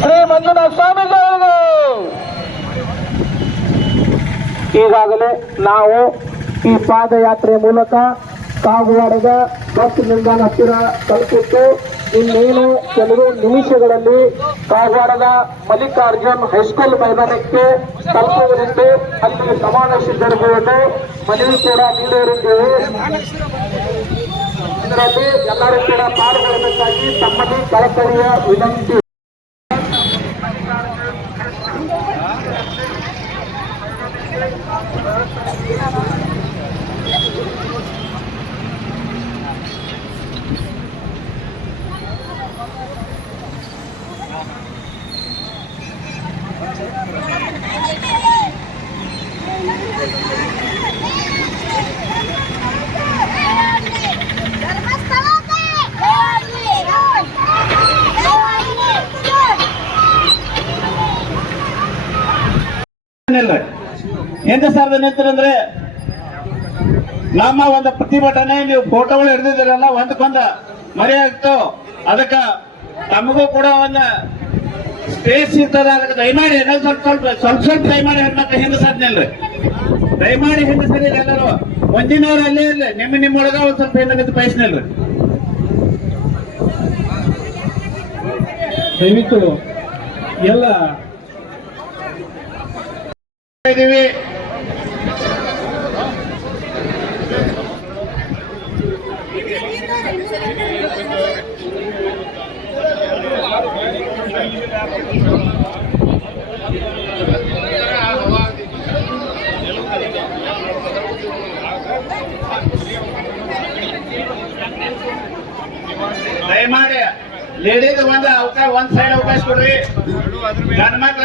ಶ್ರೀ ಮಂಜುನಾಥ ಸ್ವಾಮಿಗಳು ಈಗಾಗಲೇ ನಾವು ಈ ಪಾದಯಾತ್ರೆ ಮೂಲಕ ಕಾಗವಾಡದ ಬಸ್ ನಿಲ್ದಾಣ ಹತ್ತಿರ ತಲುಪಿತ್ತು ಇನ್ನೇನು ಕೆಲವು ನಿಮಿಷಗಳಲ್ಲಿ ಕಾಗವಾಡದ ಮಲ್ಲಿಕಾರ್ಜುನ್ ಹೈಸ್ಕೂಲ್ ಮೈದಾನಕ್ಕೆ ತಲುಪುವುದರಿಂದ ಅಲ್ಲಿ ಸಮಾವೇಶ ಜರುಗುವುದು ಮನವಿ ಕೂಡ ನೀಡಿರುತ್ತೇವೆ ಇದರಲ್ಲಿ ಎಲ್ಲರೂ ಕೂಡ ಪಾಲ್ಗೊಳ್ಳಬೇಕಾಗಿ ತಮ್ಮಲ್ಲಿ ಕಳಕಳಿಯ ವಿನಂತಿ. ಎಂತ ಸಾರ್ದ ನಿಂತರಂದ್ರೆ ನಮ್ಮ ಒಂದು ಪ್ರತಿಭಟನೆ, ನೀವು ಫೋಟೋಗಳು ಹಿಡಿದಿದ್ದೀರಲ್ಲ, ಒಂದಕ್ಕೊಂದ ಮರಿ ಆಗ್ತು, ಅದಕ್ಕ ತಮಗೂ ಕೂಡ ಒಂದು ಸ್ಪೇಸ್ ಇರ್ತದ, ಅದಕ್ಕೆ ದಯಮಾಡಿ ಸ್ವಲ್ಪ ಸ್ವಲ್ಪ ಸ್ವಲ್ಪ ಸ್ವಲ್ಪ ದಯಮಾಡಿ ಹೆಣ್ಮಕ್ಳು ಹಿಂದೆ ಸಾಧ್ನಿಲ್ರಿ ದಯಮಾಡಿ ಹಿಂದೆ ಸರಿ ಎಲ್ಲರೂ. ಒಂದಿನವ್ರು ಅಲ್ಲೇ ಇರ್ಲಿ, ನಿಮ್ಮ ನಿಮ್ಮೊಳಗ ಒಂದ್ ಸ್ವಲ್ಪ ಹಿಂದೆ ನಿಂತು ಬಯಸ್ನಿಲ್ರಿ ದಯವಿಟ್ಟು ಎಲ್ಲ ಇದೀವಿ ದಯಮಾಡಿ ಲೇಡೀಸ್ ಒಂದ್ ಅವಕಾಶ ಒಂದ್ ಸೈಡ್ ಅವಕಾಶ ಕೊಡ್ರಿ. ಗಂಡ್ ಮಕ್ಳ